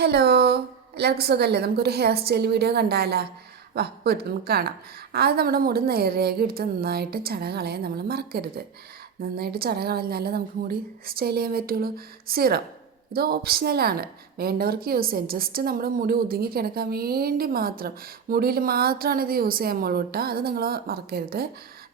Hello, എല്ലാവർക്കും സുഖമല്ലേ? നമുക്കൊരു ഹെയർ സ്റ്റൈൽ വീഡിയോ കണ്ടാലോ? വാ പോയിട്ട് നമുക്ക് കാണാം. ആദ്യം നമ്മുടെ മുടി നേരേക്ക് എടുത്ത് നന്നായിട്ട് ചട കളയാൻ നമ്മൾ മറക്കരുത്. നന്നായിട്ട് ചട കളഞ്ഞാലേ നമുക്ക് മുടി സ്റ്റൈൽ ചെയ്യാൻ പറ്റുള്ളൂ. സിറം ഇത് ഓപ്ഷണലാണ്, വേണ്ടവർക്ക് യൂസ് ചെയ്യാം. ജസ്റ്റ് നമ്മുടെ മുടി ഒതുങ്ങി കിടക്കാൻ വേണ്ടി മാത്രം, മുടിയിൽ മാത്രമാണ് ഇത് യൂസ് ചെയ്യാൻ കേട്ടോ. അത് നിങ്ങൾ മറക്കരുത്.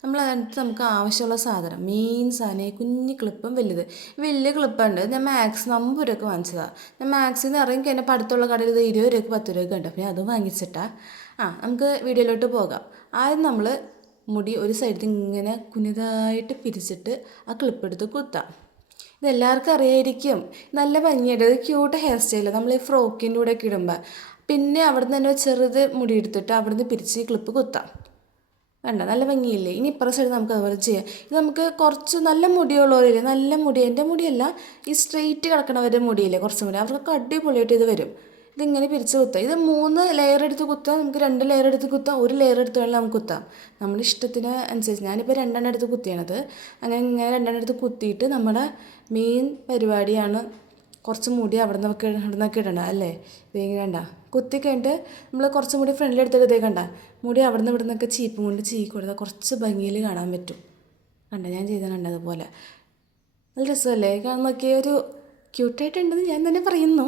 നമ്മളതിനകത്ത് നമുക്ക് ആവശ്യമുള്ള സാധനം, മെയിൻ സാധനം, കുഞ്ഞ് ക്ലിപ്പും വലുത്. വലിയ ക്ലിപ്പുണ്ട്, ഞാൻ മാക്സ് 50 രൂപയ്ക്ക് വാങ്ങിച്ചതാണ്. ഞാൻ മാക്സിൽ നിന്ന് ഇറങ്ങി കഴിഞ്ഞാൽ അടുത്തുള്ള കടയിൽ ഇത് 20 രൂപയ്ക്ക് 10 രൂപയ്ക്ക് ഉണ്ട്. പിന്നെ അത് വാങ്ങിച്ചിട്ടാ. നമുക്ക് വീഡിയോയിലോട്ട് പോകാം. ആദ്യം നമ്മൾ മുടി ഒരു സൈഡിൽ ഇങ്ങനെ കുനിതായിട്ട് പിരിച്ചിട്ട് ആ ക്ലിപ്പ് എടുത്ത് കുത്താം. ഇതെല്ലാവർക്കും അറിയായിരിക്കും. നല്ല ഭംഗിയായിട്ട് ഒരു ക്യൂട്ട് ഹെയർ സ്റ്റൈൽ നമ്മൾ ഈ ഫ്രോക്കിൻ്റെ കൂടെയൊക്കെ ഇടുമ്പോൾ. പിന്നെ അവിടെ നിന്ന് തന്നെ ചെറുത് മുടി എടുത്തിട്ട് അവിടെ നിന്ന് പിരിച്ച് ഈ ക്ലിപ്പ് കുത്താം. വേണ്ട, നല്ല ഭംഗിയില്ലേ? ഇനി ഇപ്പുറ സൈഡ് നമുക്ക് അതുപോലെ ചെയ്യാം. ഇത് നമുക്ക് കുറച്ച് നല്ല മുടിയുള്ളവരില്ലേ, നല്ല മുടി, എൻ്റെ മുടിയല്ല, ഈ സ്ട്രെയിറ്റ് കിടക്കണവരുടെ മുടിയില്ലേ കുറച്ച് മുടി, അവർക്കൊക്കെ അടിപൊളിയായിട്ട് ഇത് വരും. ഇതിങ്ങനെ പിരിച്ച് കുത്താം. ഇത് 3 ലെയർ എടുത്ത് കുത്താം, നമുക്ക് 2 ലെയർ എടുത്ത് കുത്താം, 1 ലെയർ എടുത്ത് വേണമെങ്കിൽ നമുക്ക് കുത്താം. നമ്മുടെ ഇഷ്ടത്തിന് അനുസരിച്ച്. ഞാനിപ്പോൾ 2 എടുത്ത് കുത്തിയാണത്. അങ്ങനെ ഇങ്ങനെ 2 എടുത്ത് കുത്തിയിട്ട് നമ്മുടെ മെയിൻ പരിപാടിയാണ് കുറച്ച് മുടി അവിടെ നിന്നൊക്കെ ഇടണം അല്ലേ? ഇതിങ്ങനെ കണ്ട കുത്തി കഴിഞ്ഞിട്ട് നമ്മൾ കുറച്ച് മുടി ഫ്രണ്ടിലെടുത്തിട്ട് ഇതേ കണ്ട മുടി അവിടെ നിന്ന് ഇവിടെ നിന്നൊക്കെ ചീപ്പും കൊണ്ട് ചീക്കി കൊടുത്താൽ കുറച്ച് ഭംഗിയിൽ കാണാൻ പറ്റും. കണ്ട ഞാൻ ചെയ്ത കണ്ട അതുപോലെ നല്ല രസമല്ലേ? കാരണം നോക്കിയ ഒരു ക്യൂട്ടായിട്ടുണ്ടെന്ന് ഞാൻ തന്നെ പറയുന്നു.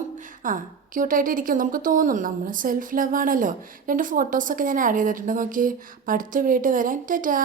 ക്യൂട്ടായിട്ട് ഇരിക്കും നമുക്ക് തോന്നും. നമ്മൾ സെൽഫ് ലവ് ആണല്ലോ. 2 ഫോട്ടോസൊക്കെ ഞാൻ ആഡ് ചെയ്തിട്ടുണ്ട്. നോക്കി അടുത്ത വീഡിയോ വരാൻ. ടാറ്റാ.